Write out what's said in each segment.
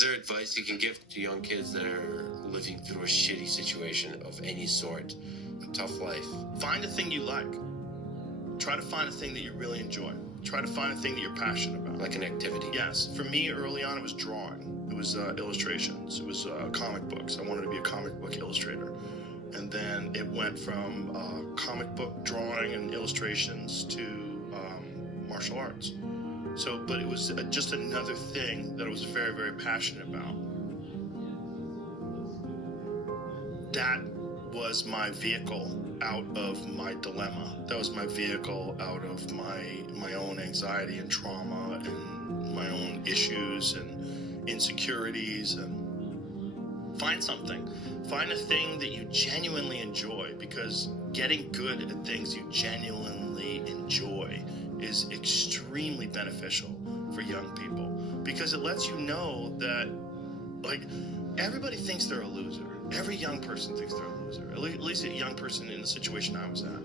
Is there advice you can give to young kids that are living through a shitty situation of any sort, a tough life? Find a thing you like. Try to find a thing that you really enjoy. Try to find a thing that you're passionate about. Like an activity? Yes. For me, early on, it was drawing. It was illustrations. It was comic books. I wanted to be a comic book illustrator. And then it went from comic book drawing and illustrations to martial arts. So, but it was just another thing that I was very, very passionate about. That was my vehicle out of my dilemma. That was my vehicle out of my own anxiety and trauma and my own issues and insecurities. And find something. Find a thing that you genuinely enjoy, because getting good at things you genuinely enjoy is extremely beneficial for young people, because it lets you know that, like, everybody thinks they're a loser. Every young person thinks they're a loser. At least a young person in the situation I was at.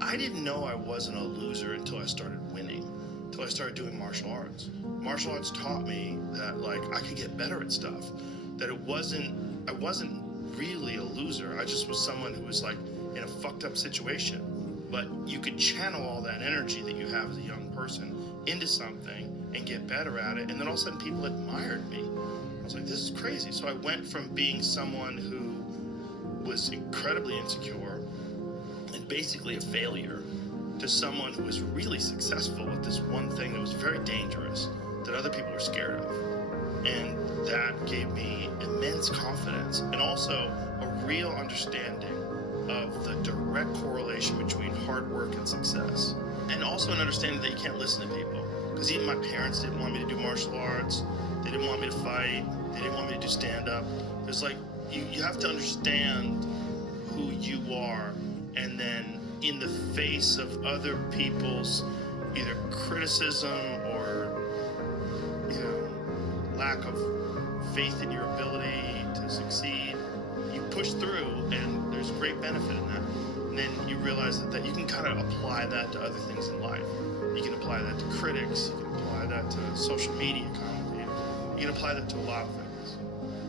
I didn't know I wasn't a loser until I started winning, until I started doing martial arts. Martial arts taught me that, like, I could get better at stuff, that I wasn't really a loser. I just was someone who was, like, in a fucked up situation. But you could channel all that energy that you have as a young person into something and get better at it. And then all of a sudden people admired me. I was like, this is crazy. So I went from being someone who was incredibly insecure and basically a failure to someone who was really successful with this one thing that was very dangerous, that other people were scared of. And that gave me immense confidence and also a real understanding of the direct correlation between hard work and success. And also an understanding that you can't listen to people. Because even my parents didn't want me to do martial arts. They didn't want me to fight. They didn't want me to do stand-up. There's like, you have to understand who you are, and then in the face of other people's either criticism or, you know, lack of faith in your ability to succeed, you push through, and there's great benefit in that. And then you realize that you can kind of apply that to other things in life. You can apply that to critics. You can apply that to social media comment. You can apply that to a lot of things.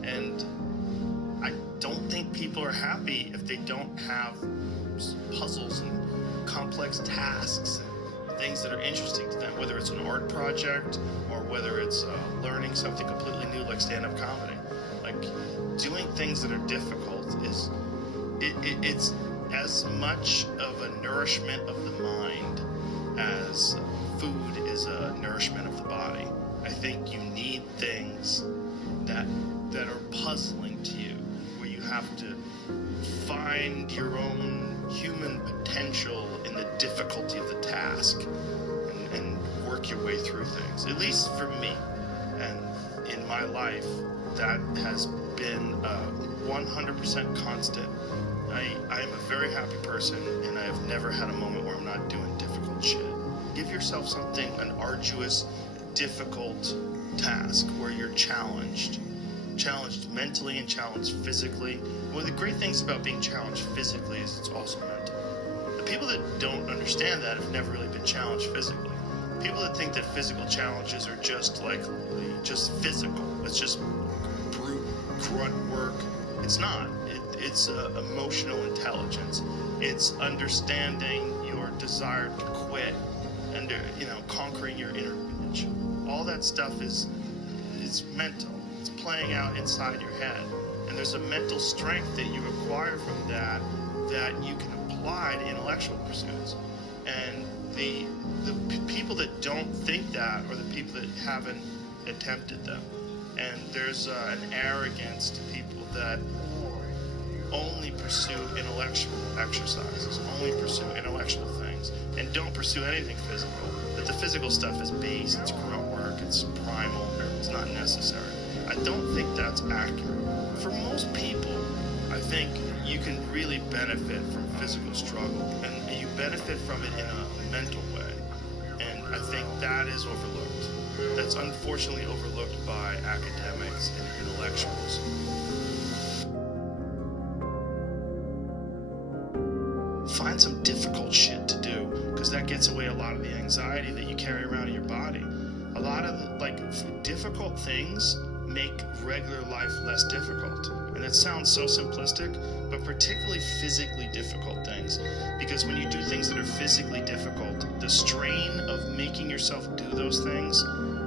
And I don't think people are happy if they don't have puzzles and complex tasks and things that are interesting to them, whether it's an art project or whether it's learning something completely new like stand-up comedy. Like, doing things that are difficult is it's as much of a nourishment of the mind as food is a nourishment of the body. I think you need things that are puzzling to you, where you have to find your own human potential in the difficulty of the task and work your way through things. At least for me, and in my life, that has been 100% constant. I am a very happy person, and I have never had a moment where I'm not doing difficult shit. Give yourself something, an arduous, difficult task where you're challenged mentally and challenged physically. One of the great things about being challenged physically is it's also mental. The people that don't understand that have never really been challenged physically. People that think that physical challenges are just physical. It's just brute grunt work. It's not. It's emotional intelligence. It's understanding your desire to quit and, conquering your inner bitch. All that stuff is mental. It's playing out inside your head. And there's a mental strength that you acquire from that you can apply to intellectual pursuits. And the people that don't think that are the people that haven't attempted them. And there's an arrogance to people that only pursue intellectual exercises, only pursue intellectual things, and don't pursue anything physical. That the physical stuff is base, it's grunt work, it's primal, it's not necessary. I don't think that's accurate. For most people, I think you can really benefit from physical struggle, and you benefit from it in a mental way. And I think that is overlooked. That's unfortunately overlooked by academics and intellectuals. Find some difficult shit to do, because that gets away a lot of the anxiety that you carry around in your body. A lot of difficult things make regular life less difficult. And that sounds so simplistic, but particularly physically difficult things. Because when you do things that are physically difficult, the strain of making yourself do those things,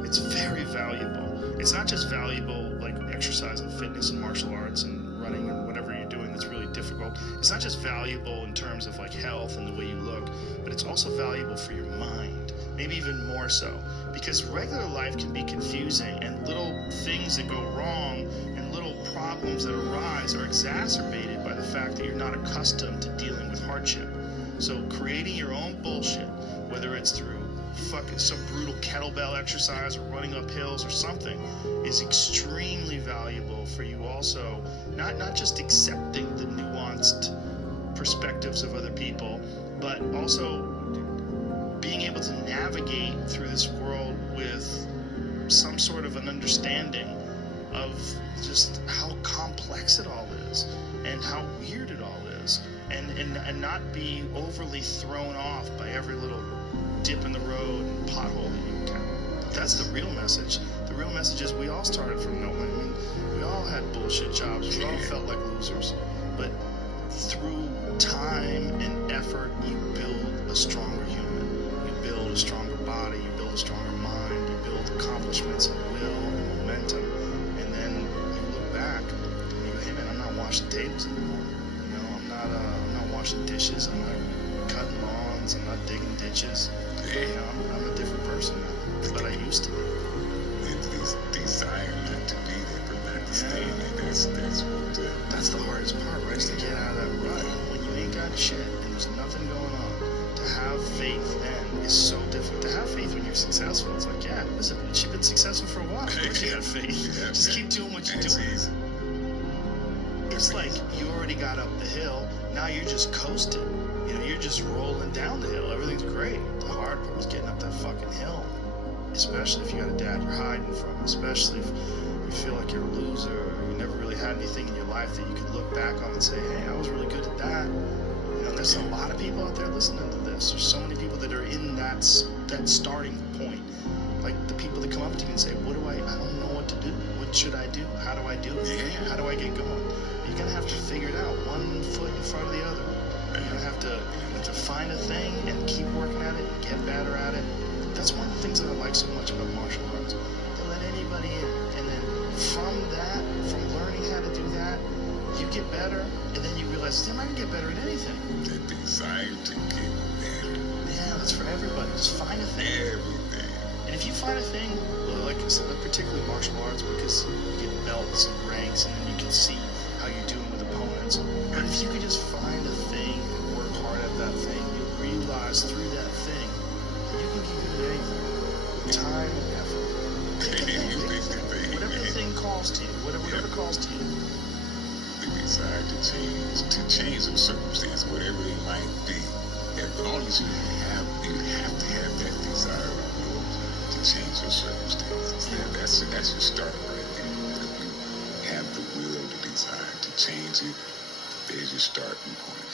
it's very valuable. It's not just valuable like exercise and fitness and martial arts and running and whatever you're doing that's really difficult. It's not just valuable in terms of like health and the way you look, but it's also valuable for your mind, maybe even more so. Because regular life can be confusing, and little things that go wrong and little problems that arise are exacerbated by the fact that you're not accustomed to dealing with hardship. So creating your own bullshit, whether it's through fucking some brutal kettlebell exercise or running up hills or something, is extremely valuable for you also, not just accepting the nuanced perspectives of other people, but also being able to navigate through this world with some sort of an understanding of just how complex it all is and how weird it all is, and not be overly thrown off by every little dip in the road and pothole that you encounter. That's the real message. The real message is we all started from nowhere. I mean, we all had bullshit jobs. We all felt like losers. But through time and effort, you build a stronger human. You build a stronger body. You build a stronger mind. You build accomplishments and will and momentum. And then you look back and you go, hey man, I'm not washing tables anymore. You know, I'm not washing dishes. I'm not cutting lawns. I'm not digging ditches. You know, I'm a different person now, but I used to be. Desire not to be there, but not to stay there. That's what. That's the hardest part, right? Is to get out of that rut when you ain't got shit and there's nothing going on. To have faith then is so different. To have faith when you're successful, it's like, yeah, listen, she's been successful for a while. Of course you got faith. Just keep doing what you're doing. Easy. It's like you already got up the hill. Now you're just coasting. You know, you're just rolling down the hill. Everything's great. The hard part is getting up that fucking hill. Especially if you got a dad you're hiding from. Especially if you feel like you're a loser or you never really had anything in your life that you could look back on and say, hey, I was really good at that. You know, there's a lot of people out there listening to this. There's so many people that are in that starting point. Like the people that come up to you and say, I don't know what to do. What should I do? How do I do it? Yeah. How do I get going? You're going to have to figure it out one foot in front of the other. You're going to have to find a thing and keep working at it and get better at it. That's one of the things that I like so much about martial arts. They let anybody in. And then from learning how to do that, you get better. And then you realize, damn, I can get better at anything. The desire to get better. Yeah, that's for everybody. Just find a thing. Everything. And if you find a thing, like I said, particularly martial arts, because you get belts and ranks, and then you can see how you're doing with opponents. But if you could just find a thing and work hard at that thing, you'll realize through that thing that you can get good at anything with time and effort. Pick a thing. Whatever the thing calls to you, whatever calls to you. The desire to change the circumstance, whatever they might be. As long as you have to have that desire or will to change your circumstances. That's your start right there. If you have the will, the desire to change it, there's your starting point.